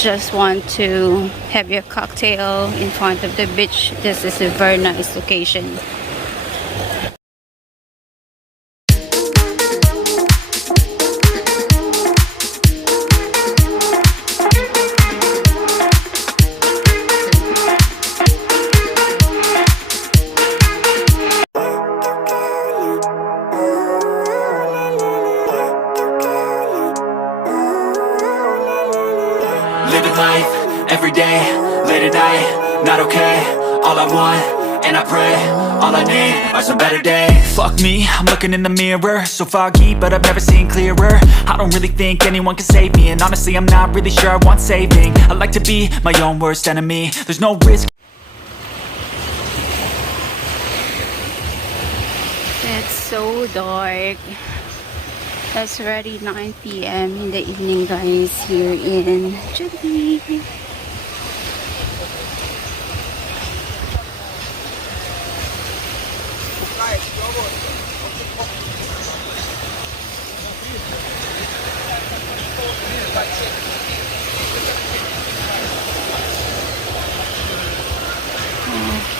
just want to have your cocktail in front of the beach, this is a very nice location. Living life, every day, late at night, not okay. All I want, and I pray, all I need are some better days. Fuck me, I'm looking in the mirror, so foggy, but I've never seen clearer. I don't really think anyone can save me, and honestly I'm not really sure I want saving. I like to be my own worst enemy, there's no risk. It's so dark. It's already 9 p.m. in the evening, guys, here in Tsilivi.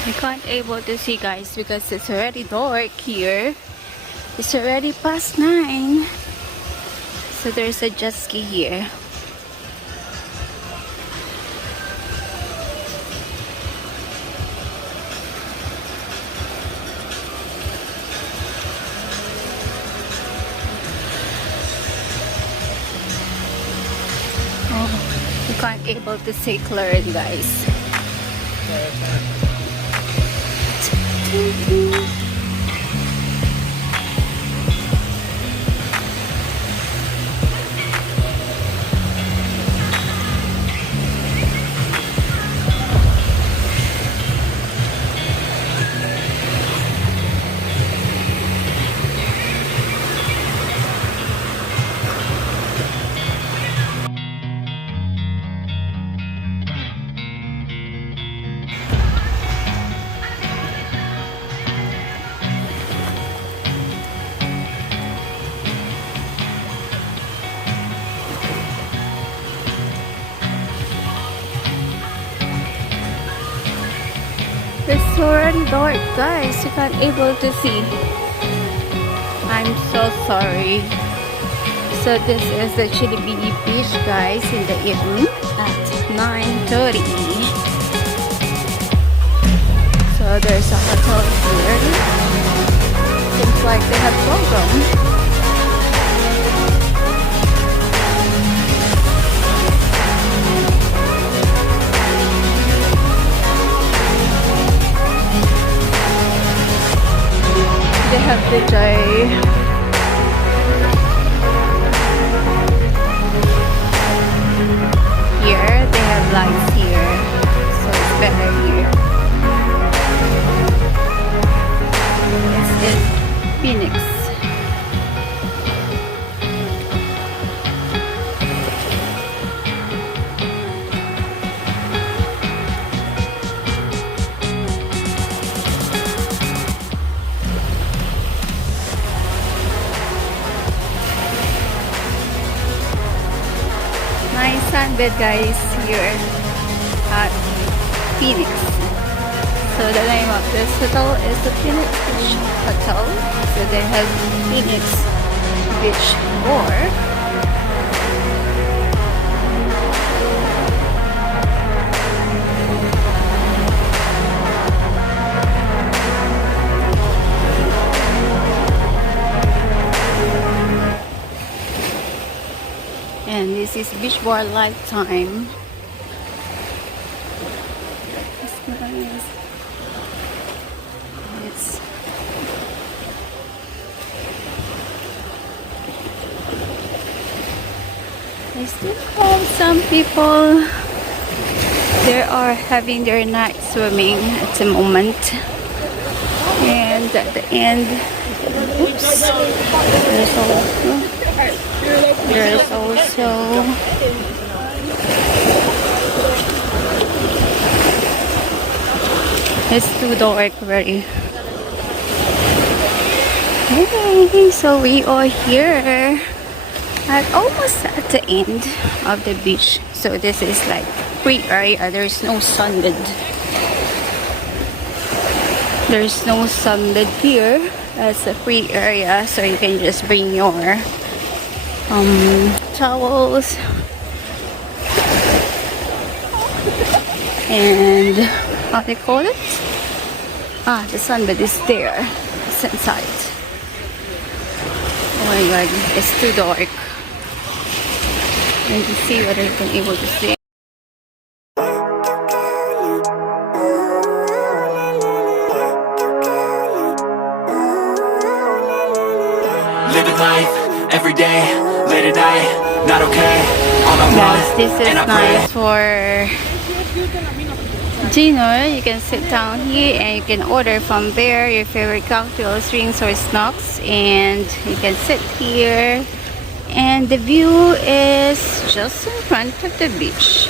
I can't able to see, guys, because it's already dark here. It's already past 9. So there's a jet ski here. Oh, you can't able to see clearly, guys. It's already dark, guys. You can't able to see. I'm so sorry. So this is the Tsilivi beach, guys, in the evening at 9:30. So there's a hotel here. Seems like they have program. They have the day. Here, they have lights here, so it's better here. This is Phoenix. Nice sunbed, guys, here at Phoenix. So the name of this hotel is the Phoenix Beach Hotel. So they have Phoenix Beach Bar. And this is Beach Bar Lifetime. It's nice. I still have some people. They are having their night swimming at the moment. And at the end, oops, there's also it's too dark already. Okay, so we are here Almost at the end of the beach. So this is like free area. There's no sunbed. There's no sunbed here. That's a free area, so you can just bring your towels and how they call it? The sunbed is there. It's inside. Oh my god, it's too dark. And to see whether you can able to see. Living life, every day, late at night, not okay. All I Guys, want, this is and I pray. nice for dinner. You can sit down here and you can order from there your favorite cocktails, drinks or snacks, and you can sit here. And the view is just in front of the beach.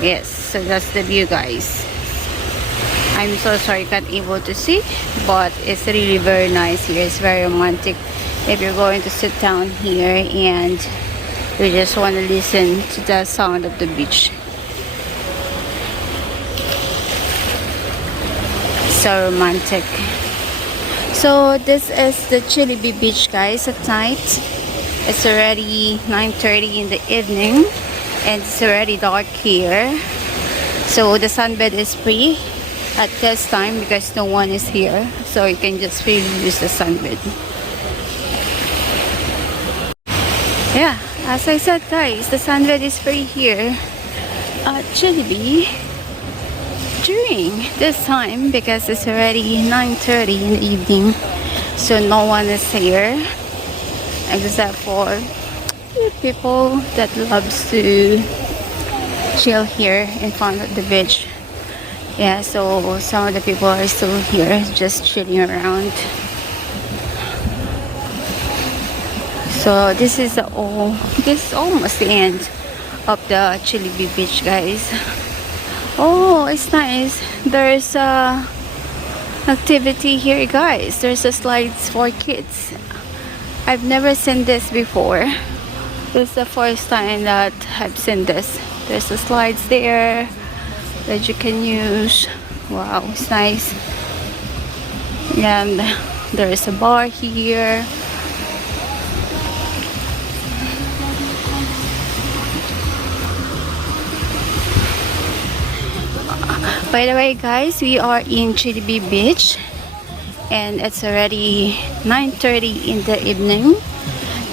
Yes, so that's the view, guys. I'm so sorry you can't able to see, but it's really very nice here. It's very romantic if you're going to sit down here and you just want to listen to the sound of the beach. So romantic. So this is the Tsilivi beach, guys, at night. It's already 9:30 in the evening and it's already dark here. So the sunbed is free at this time because no one is here. So you can just freely use the sunbed. Yeah, as I said, guys, the sunbed is free here at Tsilivi during this time because it's already 9:30 in the evening. So no one is here except for people that loves to chill here in front of the beach. Yeah, so some of the people are still here just chilling around. So this is almost the end of the Tsilivi beach, guys. Oh, it's nice. There's a activity here, guys. There's a slides for kids. I've never seen this before. This is the first time that I've seen this. There's the slides there that you can use. Wow, it's nice. And there is a bar here. By the way, guys, we are in Tsilivi beach and it's already 9:30 in the evening.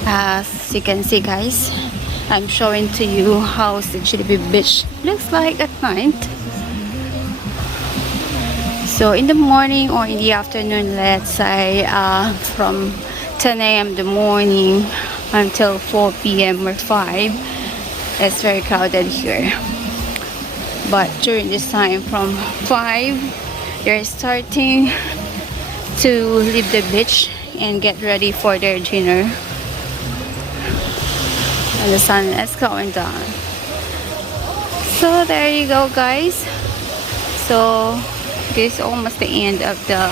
As you can see, guys, I'm showing to you how the Tsilivi beach looks like at night. So in the morning or in the afternoon, let's say from 10 a.m. in the morning until 4 p.m. or 5, it's very crowded here. But during this time from 5, they're starting to leave the beach and get ready for their dinner. And the sun is going down. So there you go, guys. So this is almost the end of the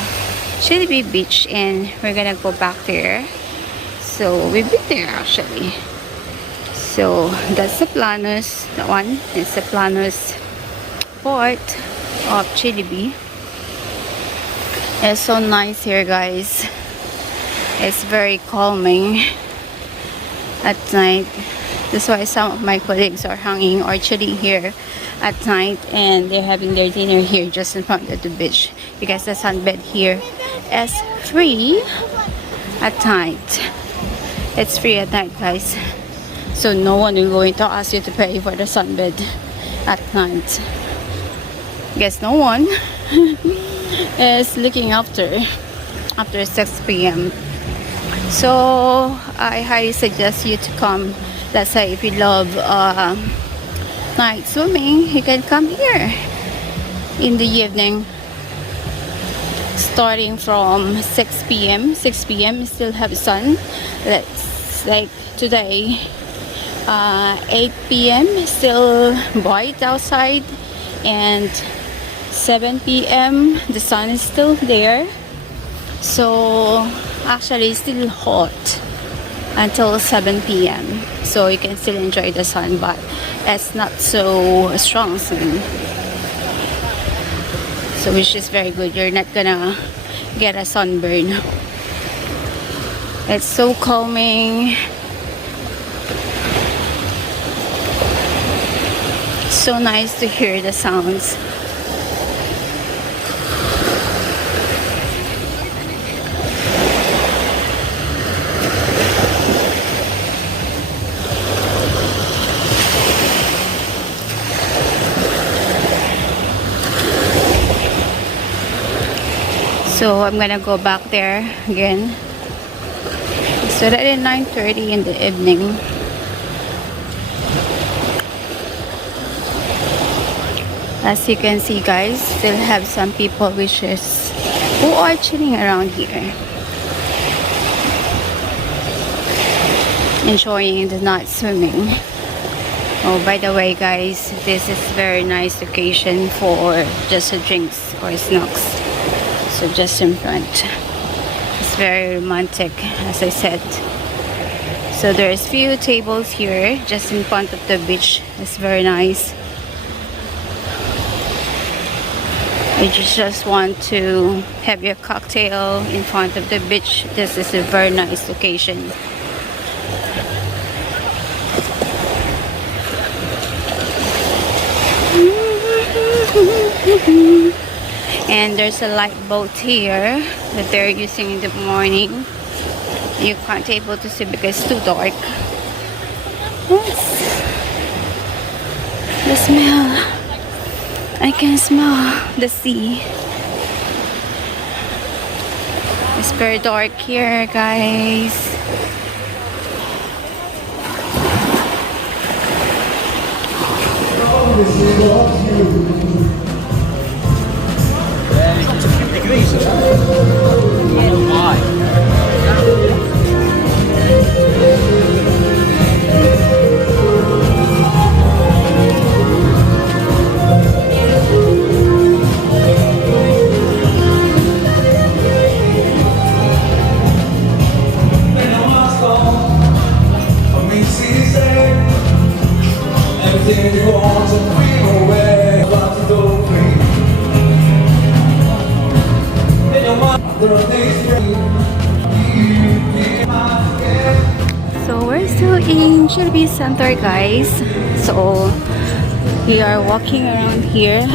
Tsilivi beach and we're gonna go back there. So we've been there actually. So that's the Planos. That one is the Planos port of Tsilivi. It's so nice here, guys. It's very calming at night. That's why some of my colleagues are hanging or chilling here at night and they're having their dinner here just in front of the beach because the sunbed here is free at night. It's free at night, guys. So no one will going to ask you to pay for the sunbed at night. Guess no one is looking after 6 p.m. So I highly suggest you to come. Let's say if you love night swimming, you can come here in the evening starting from 6 p.m. 6 p.m. still have sun. Let's like today 8 p.m. still bright outside and 7 p.m. the sun is still there. So actually it's still hot until 7 p.m. So you can still enjoy the sun, but it's not so strong sun. So which is very good. You're not gonna get a sunburn. It's so calming. So nice to hear the sounds. So I'm gonna go back there again. So that at 9:30 in the evening. As you can see, guys, still have some people who are chilling around here, enjoying the night swimming. Oh, by the way, guys, this is very nice location for just drinks or snacks. So just in front. It's very romantic, as I said. So there's few tables here just in front of the beach. It's very nice. If you just want to have your cocktail in front of the beach, this is a very nice location. And there's a light boat here that they're using in the morning. You can't able to see because it's too dark. Yes. The smell. I can smell the sea. It's very dark here, guys. It's a few degrees. I don't know why. So we're still in Tsilivi Center, guys. So we are walking around here.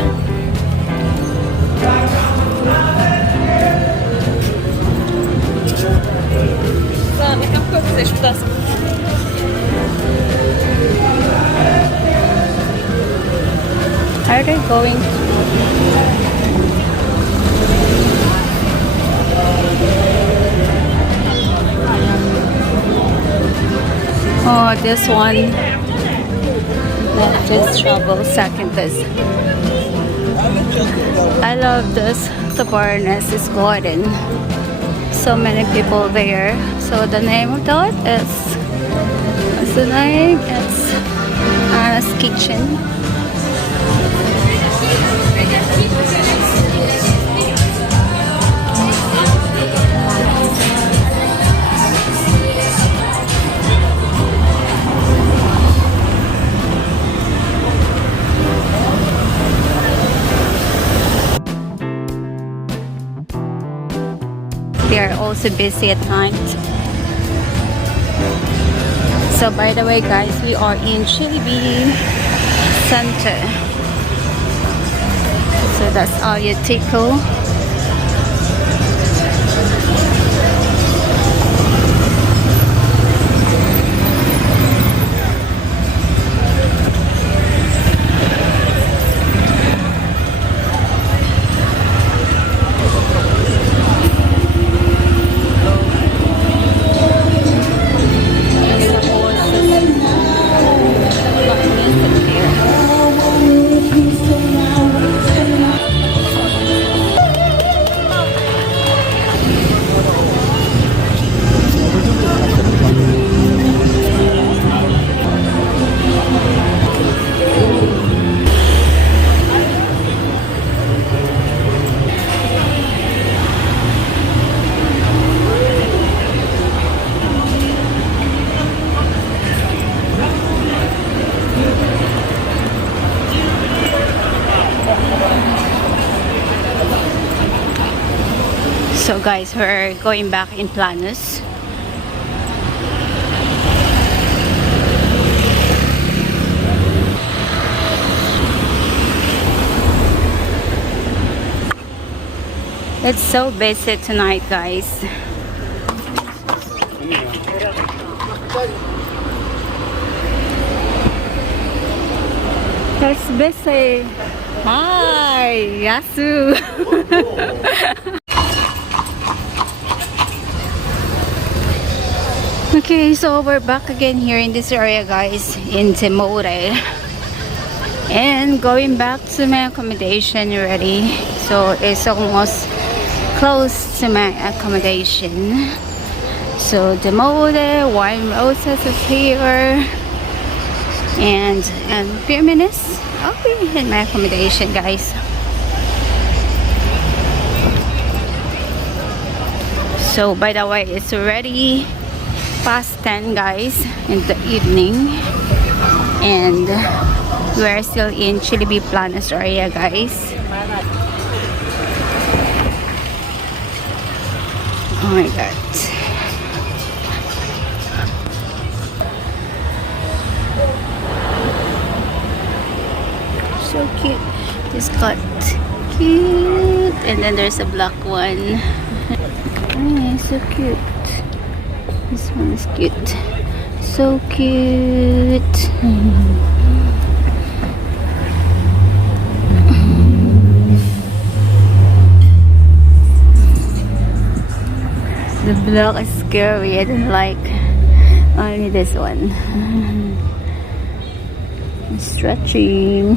Are they going Oh, this one. Let's just travel second this. I love this. The Baroness is garden. So many people there. So the name of that is, what's the name? It's Anna's Kitchen. They are also busy at night. So by the way, guys, we are in Tsilivi Center. So that's Alyatico. So guys, we're going back in Planos. It's so busy tonight, guys. It's busy. Hi, Yasu. Okay, so we're back again here in this area, guys, in Timore. And going back to my accommodation already. So it's almost close to my accommodation. So the mode, wine roses is here. And in a few minutes, I'll be in my accommodation, guys. So by the way, it's already past 10, guys, in the evening. And we're still in Tsilivi Planos area, guys. Oh my god. So cute. This got cute. And then there's a black one. Oh, so cute. This one is cute. So cute. The black is scary. I don't like only this one. Stretching.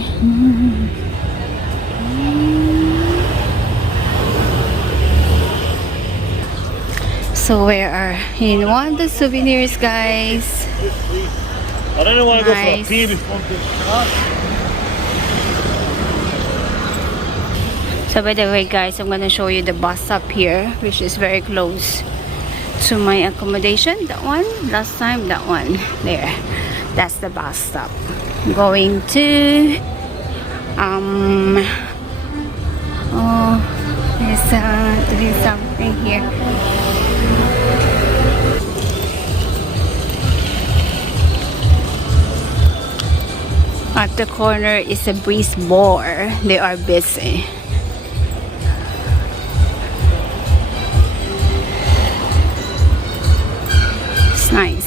So we are in one of the souvenirs, guys. I don't want to go for a Nice. pee before So by the way, guys, I'm gonna show you the bus stop here, which is very close to my accommodation. That one, last time, that one there. That's the bus stop. I'm going to oh, there's doing something here. At the corner is a breeze bar. They are busy. It's nice.